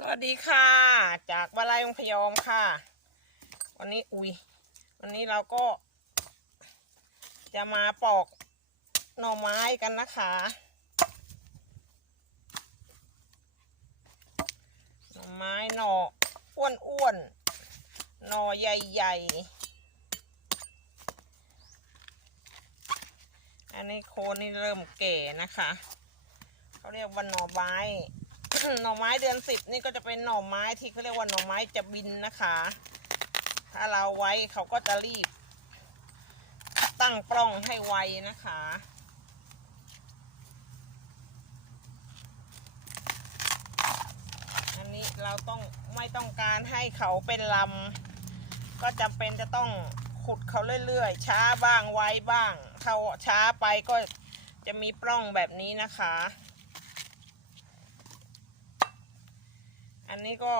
สวัสดีค่ะ จากวลายองพยอมค่ะ วันนี้อุ้ยวันนี้เราก็ จะมาปอกหน่อไม้กันนะคะ หน่อไม้หน่ออ้วนอ้วนๆหน่อใหญ่ๆอันนี้โคนนี่เริ่มแก่นะคะ เขาเรียกว่าหน่อไม้ หน่อไม้เดือนสิบนี่ก็จะเป็นหน่อไม้ที่เขาเรียกว่าหน่อไม้จะบินนะคะ ถ้าเราไว้เขาก็จะรีบ ตั้งปล้องให้ไวนะคะ อันนี้เราต้องไม่ต้องการให้เขาเป็นลำก็จำเป็นจะต้องขุดเขาเรื่อยๆ ช้าบ้างไวบ้างเขาช้าไปก็จะมีปล้องแบบนี้นะคะ อันนี้ก็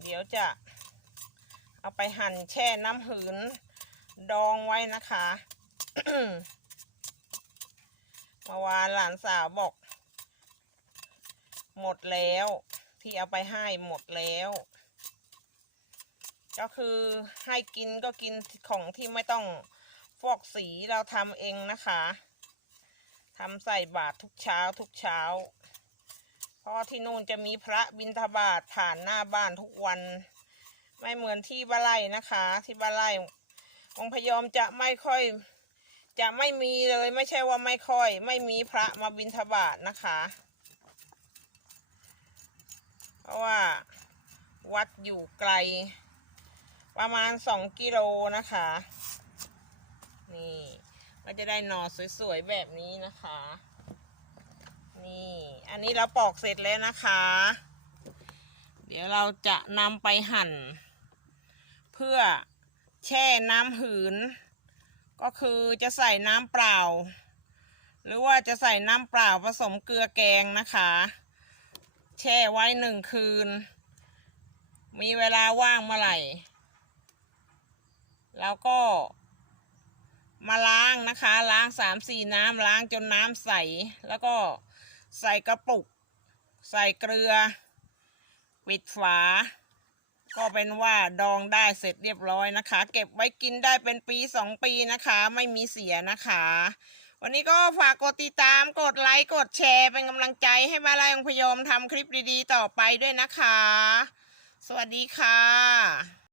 เดี๋ยวจะเอาไปหั่นแช่น้ำหืนดองไว้นะคะเมื่อวานหลานสาวบอก หมดแล้ว ที่เอาไปให้หมดแล้ว ก็คือให้กินก็กินของที่ไม่ต้องฟอกสีเราทำเองนะคะทำใส่บาตรทุกเช้าทุกเช้า พราะที่นู่นจะมีพระบิณฑบาตผ่านหน้าบ้านทุกวัน ไม่เหมือนที่บ้านไร่นะคะ ที่บ้านไร่องค์พยอมจะไม่ค่อย จะไม่มีเลยไม่ใช่ว่าไม่ค่อย ไม่มีพระมาบิณฑบาตนะคะ เพราะว่าวัดอยู่ไกล ประมาณสองกิโลนะคะ นี่ก็จะได้หนอสวยๆแบบนี้นะคะ อันนี้เราปอกเสร็จแล้วนะคะ เดี๋ยวเราจะนำไปหั่น เพื่อแช่น้ำหืน ก็คือจะใส่น้ำเปล่า หรือว่าจะใส่น้ำเปล่าผสมเกลือแกงนะคะ แช่ไว้หนึ่งคืน มีเวลาว่างเมื่อไหร่ แล้วก็มาล้างนะคะ ล้างสามสี่น้ำล้างจนน้ำใส แล้วก็ ใส่กระปุก ใส่เกลือ ปิดฝา ก็เป็นว่าดองได้เสร็จเรียบร้อยนะคะ เก็บไว้กินได้เป็นปีสองปีนะคะ ไม่มีเสียนะคะ วันนี้ก็ฝากกดติดตามกดไลค์กดแชร์เป็นกำลังใจให้มาลายองพยอมทำคลิปดีๆ ต่อไปด้วยนะคะ สวัสดีค่ะ